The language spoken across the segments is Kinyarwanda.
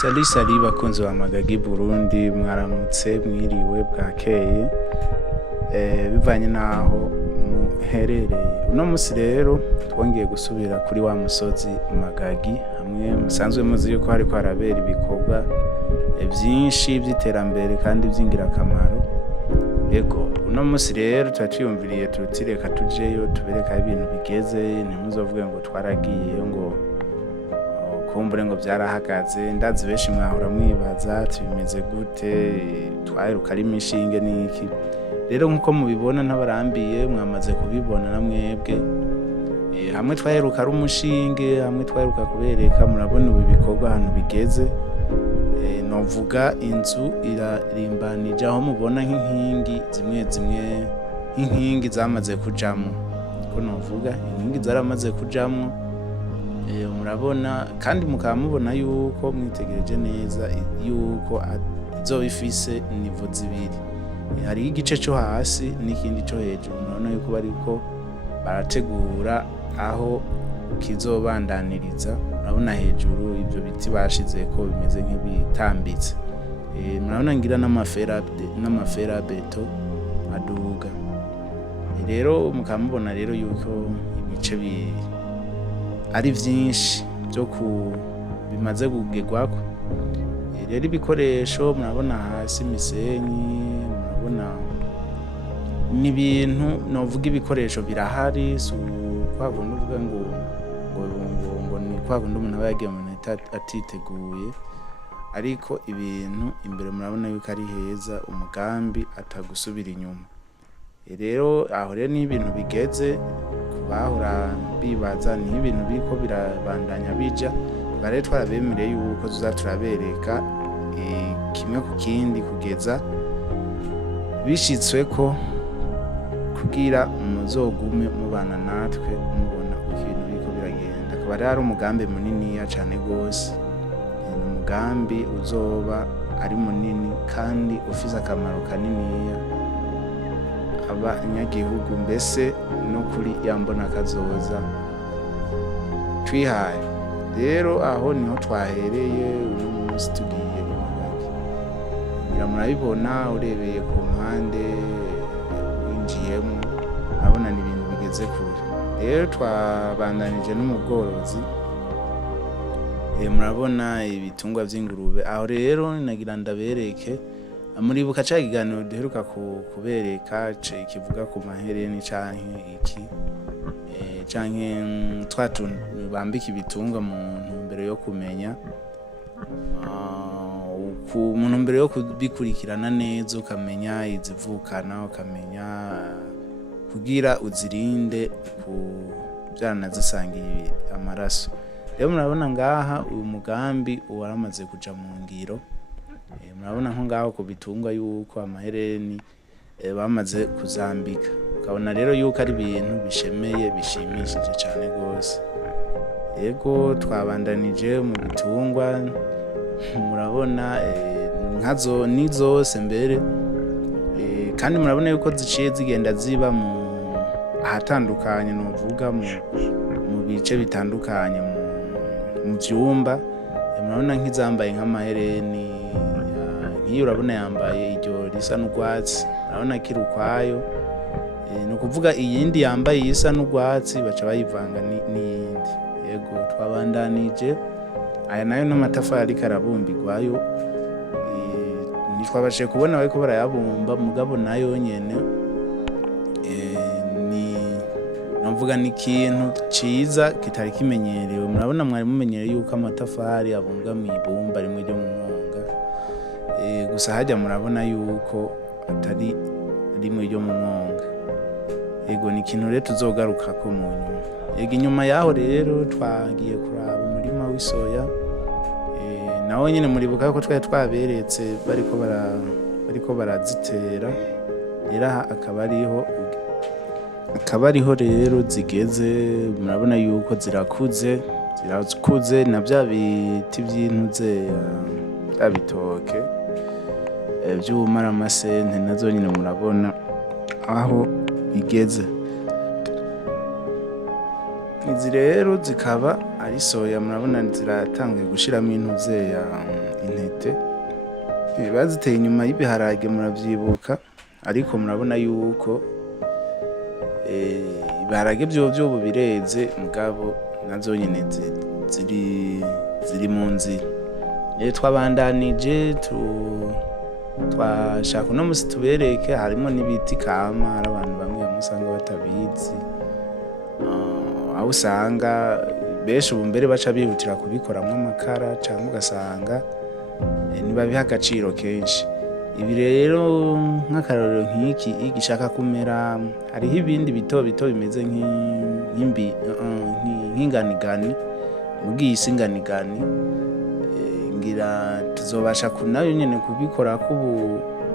Sali bakunzi ba Magagi Burundi, mwaramutse mwiriwe bwakeye bivanye naho muherereye. Uno musi rero twongeye gusubira kuri wa musozi Magagi, hamwe musanzwe muzi yuko hariko harabera ibikorwa vyinshi vy'iterambere kandi vy'ingirakamaro. Ego uno musi rero twiyumviriye tuti reka tujeyo tubereka ibintu bigeze, ntimuzovuge ngo twaragiyeyo ngo kumbure ngo vyarahagaze. Ndazi benshi mwahora mwibaza bimeze gute, twaheruka ari imishinge n'iki. Rero nkuko mubibona ntabarambiye, mwamaze kubibona na mwebwe. Hamwe twaheruka ari umushinge, hamwe twaheruka kubereka, murabona ubu bikorwa ahantu bigeze. Novuga inzu irarimbanije, aho mubona nk'inkingi zimwe nk'inkingi zamaze kujamwo, ko novuga inkingi zaramaze kujamwo. Murabona kandi mukaba mubona yuko mwitegereje neza yuko izoba ifise nivo zibiri, hariho igice co hasi n'ikindi co hejuru. Murabona yuko bariko barategura aho kizobandaniriza. Murabona hejuru ivyo biti bashizeko bimeze nk'ibitambitse. Murabona ngira n'amaferabeto aduga. Rero mukaba mubona rero yuko ibice ari vyinshi vyo bimaze kugerwako. Rero ibikoresho murabona hasi imisenyi, murabona n'ibintu novuga ibikoresho birahari. Kwa kundi uvuga ngo ni kwa kundi umuntu aba yagiye mu atiteguye, ariko ibintu imbere murabona yuko ari heza, umugambi atagusubira inyuma. Rero aho rero ni ibintu bigeze bahora bibaza, ni ibintu biriko birabandanya bija. Rero twarabemereye yuko turabereka kimwe ku kindi kugeza bishitsweko, kugira muzogume mubana natwe mubona uko ibintu biriko biragenda. Akaba rero ari umugambi muniniya cane gose, ni umugambi uzoba ari munini kandi ufise akamaro kaniniya abanyagihugu, mbese no kuri yambona kazoza twihaye. Rero aho niho twahereye uno munsi tugiye Magagi. Murabibona urebeye ku mpande winjiyemo, urabona ni ibintu bigeze kure. Rero twabandanije no mu bworozi. Murabona ibitungwa vy'ingurube. Aho rero nagira ndabereke, muribuka ca kiganiro duheruka kubereka kivuga ku mahereni canke iki canke twatuntu bambika ibitungwa mu ntumbero yo kumenya mu ntumbero yo kubikurikirana neza, ukamenya izivukana, ukamenya kugira uzirinde kuvyarana zisangiye amaraso. Rero murabona ngaha uyu mugambi waramaze kuja mu ngiro. Murabona nko ngaho ku bitungwa yuko amahereni bamaze kuzambika, ukabona rero yuko ari ibintu bishemeye bishimishije cane gose. Yego twabandanije mu bitungwa, murabona nkazo ni zose mbere, kandi murabona yuko ziciye zigenda ziba mu ahatandukanye, novuga mu bice bitandukanye, mu vyumba. Murabona nk'izambaye nk'amahereni nk'iyo, urabona yambaye iryo risa n'urwatsi, urabona kiri ukwayo. Ni ukuvuga iyindi yambaye isa n'urwatsi baca bayivanga n'iyindi. Yego twabandanije, aya nayo n'amatafari ariko arabumbirwayo. Ntitwabashije kubona bariko barayabumba, mugabo nayo nyene novuga ni ikintu ciza kitari kimenyerewe. Murabona mwari mumenyereye yuko amatafari abumbwa mw'ibumba rimwe ryo mu mwonga, gusa harya murabona yuko atari rimwe ryo mu mwonga. Yego ni ikintu rero tuzogarukako mu nyuma. Yego inyuma yaho rero twagiye kuraba umurima w'isoya. Naho nyene muribuka ko twari twaberetse bariko barazitera. Rero akaba ariho rero zigeze. Murabona yuko zirakuze na vya biti vy'intuze, vya bitoke vy'ubumaramasente, nazo nyene murabona aho bigeze. izi rero zikaba ari soya, murabona ziratanguye gushiramo intuzeya intete, baziteye inyuma y'ibiharage muravyibuka, ariko murabona yuko ibiharage vyobo bireze, mugabo nazo nyene ziri mu nzira. Rero twabandanije twashaka uno musi tubereke, harimo n'ibiti kama, hari abantu bamwe usanga batabizi, aho usanga benshi ubu mbere baca bihutira kubikoramwo amakara, canke ugasanga ntibabiha agaciro kenshi. Ibi rero nk'akarorero nk'iki gishaka kumera, hariho ibindi bito bito bimeze nk'inganigani, mugiye isi inganigani, ngira tuzobasha nayo nyene kubikorako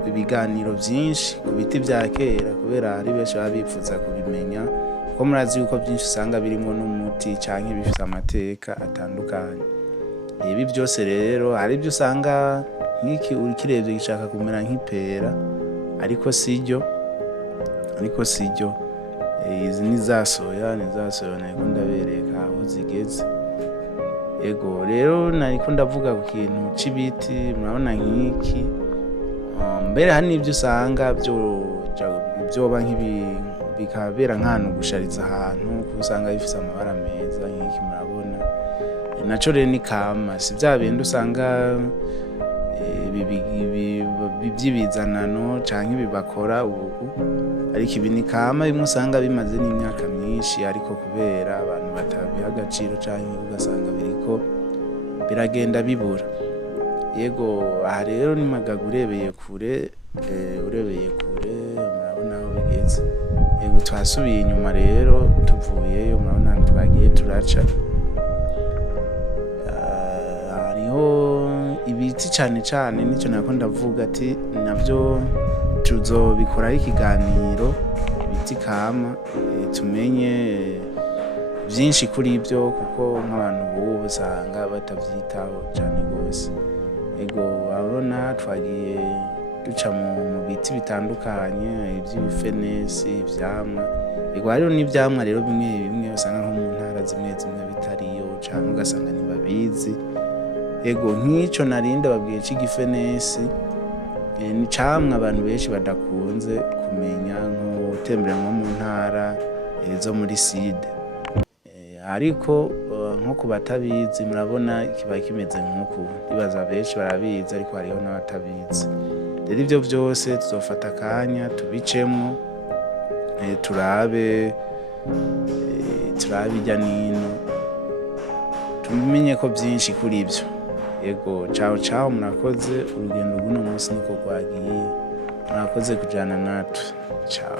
ibiganiro vyinshi ku biti vya kera, kubera hari benshi baba bipfuza kubimenya, kuko murazi yuko vyinshi usanga birimwo n'umuti canke bifise amateka atandukanye. Ibi vyose rero hari ivyo usanga nk'iki ukirebye gishaka kumera nk'ipera, ariko siryo. Izi ni za soya nariko ndabereka aho zigeze. Ego rero nariko ndavuga ku kintu c'ibiti, murabona nk'iki, mbere hari n'ivyo usanga vyoba bikabera nk'ahantu gushariza ahantu, kuko usanga bifise amabara meza nk'iki murabona. Naco rero ni kama, si vya bindi usanga vy'ibizanano canke bibakora ubu, ariko ibi ni kama bimwe usanga bimaze n'imyaka myinshi, ariko kubera abantu batabiha agaciro canke ugasanga biriko biragenda bibura. Yego, aha rero ni Magaga urebeye kure, murabona aho bigeze. Yego, twasubiye inyuma rero tuvuyeyo, murabona ahantu twagiye turaca, hariho ibiti cane nico nako ndavuga ati navyo tuzobikoraho ikiganiro, ibiti kama, tumenye vyinshi kuri ivyo, kuko nk'abantu bubu usanga batavyitaho cane gose. Ego, urabona twagiye duca mu biti bitandukanye, ivy'ibifenesi, ivyamwa. Ego, hariho n'ivyamwa rero bimwe usanga nko mu ntara zimwe bitariyo, canke ugasanga ntibabizi. Ego, nk'ico narinde babwiye c'igifenesi, ni camwa abantu benshi badakunze kumenya, nko gutembera nko mu ntara zo muri sud, ariko nko ku batabizi murabona kiba kimeze nk'uku. Ndibaza benshi barabizi, ariko hariho n'abatabizi. Rero ivyo vyose tuzofata akanya tubicemo, turabe irya nino, tumenye ko vyinshi kuri ivyo. Yego, ciao murakoze, urugendo rw'uno munsi niko rwagiye, murakoze kujana natwe. Ciao.